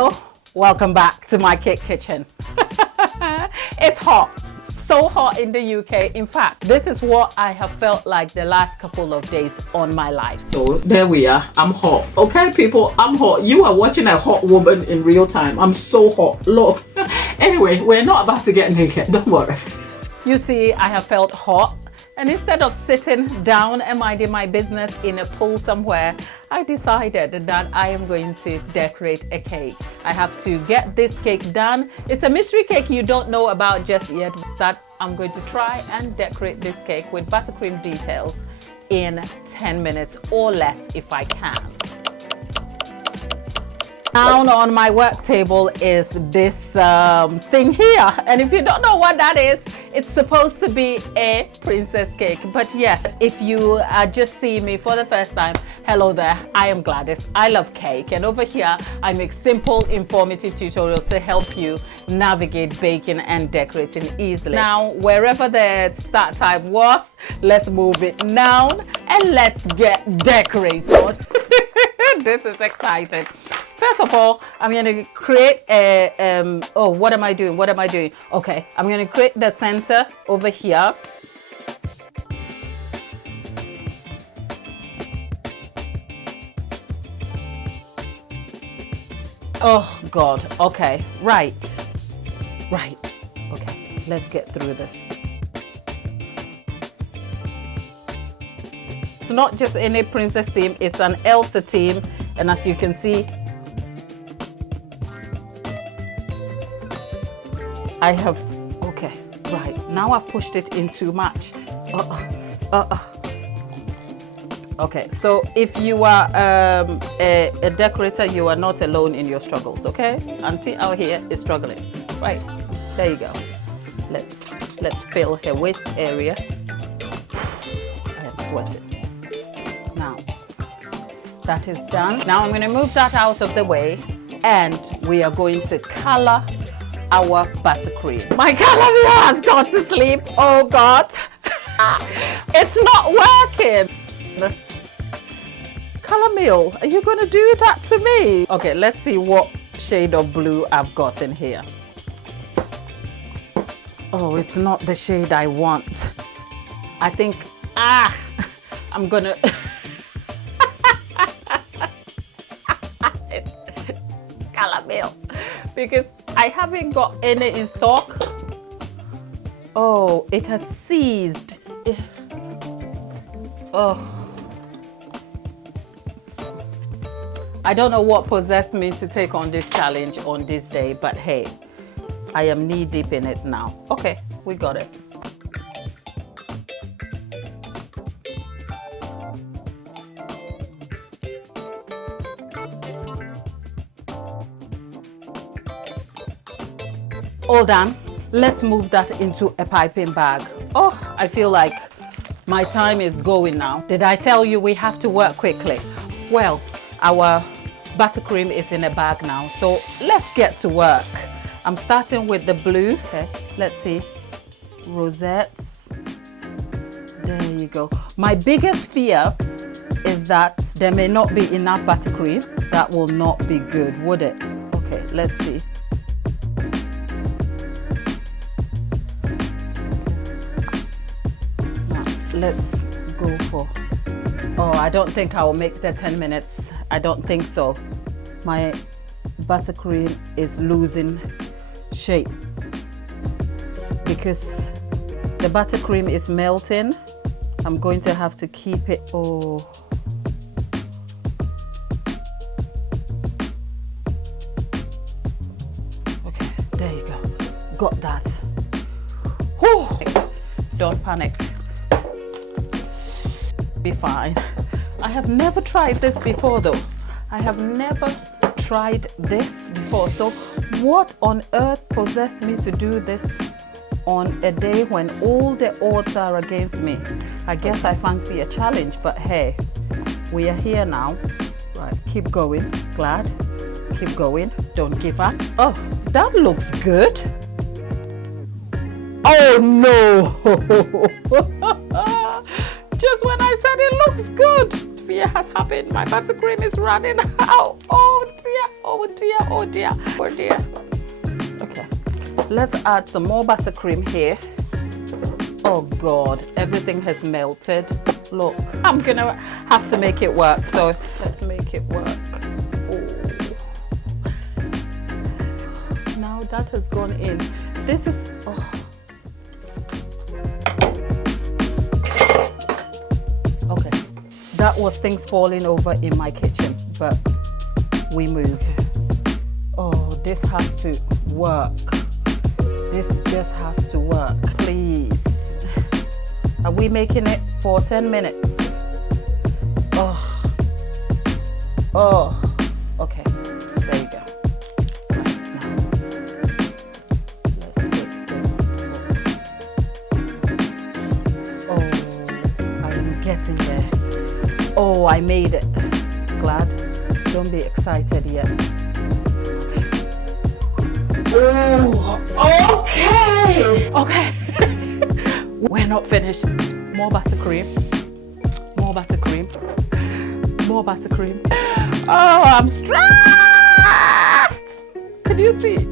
Hello, welcome back to my cake kitchen. It's hot, so hot in the UK. In fact, this is what I have felt like the last couple of days on my life. So there we are, I'm hot. Okay people, I'm hot. You are watching a hot woman in real time. I'm so hot, look. Anyway, we're not about to get naked, don't worry. You see, I have felt hot. And instead of sitting down and minding my business in a pool somewhere, I decided that I am going to decorate a cake. I have to get this cake done. It's a mystery cake you don't know about just yet, that I'm going to try and decorate this cake with buttercream details in 10 minutes or less if I can. Down on my work table is this thing here, and if you don't know what that is, it's supposed to be a princess cake. But yes, if you are just seeing me for the first time, hello there, I am Gladys. I love cake, and over here I make simple, informative tutorials to help you navigate baking and decorating easily. Now, wherever the start time was, let's move it now and let's get decorated. This is exciting. First of all, I'm going to create a, what am I doing? Okay, I'm going to create the center over here. Oh God, okay, right, okay, let's get through this. It's not just any princess theme, it's an Elsa theme, and as you can see, I have, okay, right, now I've pushed it in too much. Okay, so if you are a decorator, you are not alone in your struggles, okay? Auntie out here is struggling. Right, there you go. Let's fill her waist area. I am sweating. Now, that is done. Now I'm gonna move that out of the way, and we are going to color our buttercream. My color has gone to sleep. Oh God, it's not working. Color meal, are you gonna do that to me? Okay, let's see what shade of blue I've got in here. Oh, it's not the shade I want. I think, I'm gonna, it's color meal, because I haven't got any in stock. Oh, it has seized. Oh. I don't know what possessed me to take on this challenge on this day, but hey, I am knee deep in it now. Okay, we got it. All done. Let's move that into a piping bag. Oh, I feel like my time is going now. Did I tell you we have to work quickly? Well, our buttercream is in a bag now, so let's get to work. I'm starting with the blue. Okay, let's see. Rosettes. There you go. My biggest fear is that there may not be enough buttercream. That will not be good, would it? Okay, let's see. Let's go for, oh, I don't think I will make the 10 minutes. I don't think so. My buttercream is losing shape because the buttercream is melting. I'm going to have to keep it, oh. Okay, there you go. Got that. Whew. Don't panic. Be fine. I have never tried this before though. I have never tried this before. So what on earth possessed me to do this on a day when all the odds are against me? I guess I fancy a challenge, but hey, we are here now. Right, keep going, Glad. Keep going, don't give up. Oh, that looks good. Oh no! Just when I said it looks good, fear has happened. My buttercream is running out. Oh dear, oh dear, oh dear, oh dear. Okay, let's add some more buttercream here. Oh God, everything has melted. Look, I'm gonna have to make it work. So let's make it work. Oh. Now that has gone in. This is, oh. Okay, that was things falling over in my kitchen, but we move. Oh, this has to work. This just has to work, please. Are we making it for 10 minutes? Oh, oh, okay, there you go. Right, now, let's take this. Oh, I am getting there. Oh, I made it. Glad. Don't be excited yet. Oh, okay. Okay. We're not finished. More buttercream. More buttercream. More buttercream. Oh, I'm stressed. Can you see?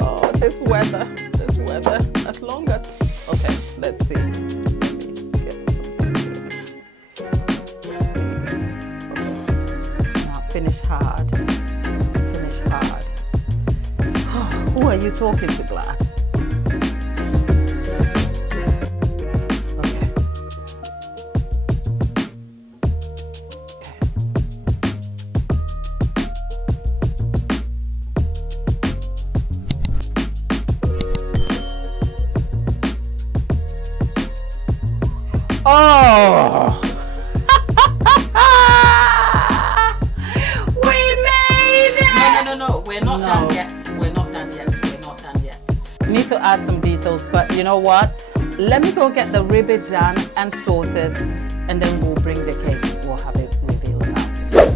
Oh, this weather. This weather. As long as. Okay, let's see. Let me get something here. Okay. Now finish hard. Finish hard. Who are you talking to, Glad? Okay. Oh! We made it! No. We're not done yet. Need to add some details, but you know what? Let me go get the ribbon done and sorted, and then we'll bring the cake. We'll have it revealed out.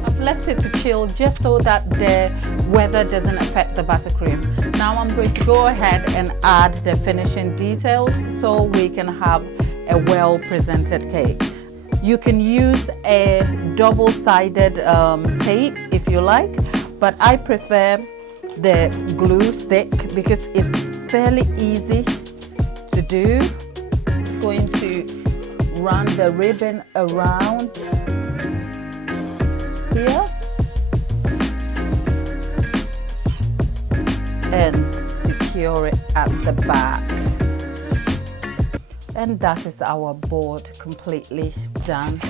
I've left it to chill just so that the weather doesn't affect the buttercream. Now I'm going to go ahead and add the finishing details so we can have a well-presented cake. You can use a double-sided tape if you like, but I prefer the glue stick because it's fairly easy to do. It's going to run the ribbon around here and secure it at the back. And that is our board completely done.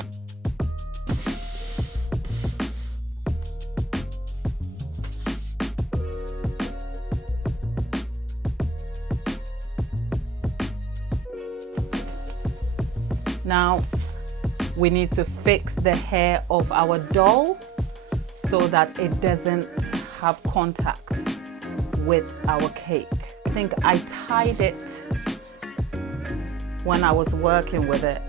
Now we need to fix the hair of our doll so that it doesn't have contact with our cake. I think I tied it when I was working with it.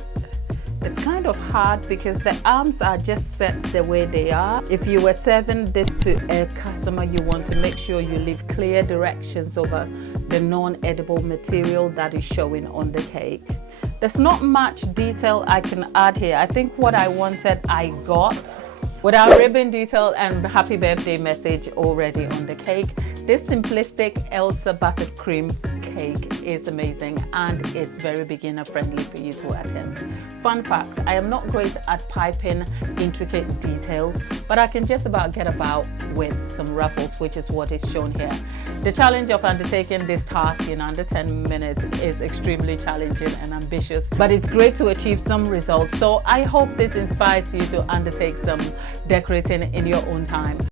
It's kind of hard because the arms are just set the way they are. If you were serving this to a customer, you want to make sure you leave clear directions over the non-edible material that is showing on the cake. There's not much detail I can add here. I think what I wanted, I got. With our ribbon detail and happy birthday message already on the cake, this simplistic Elsa buttercream cake is amazing and it's very beginner friendly for you to attempt. Fun fact, I am not great at piping intricate details, but I can just about get about with some ruffles, which is what is shown here. The challenge of undertaking this task in under 10 minutes is extremely challenging and ambitious, but it's great to achieve some results. So I hope this inspires you to undertake some decorating in your own time.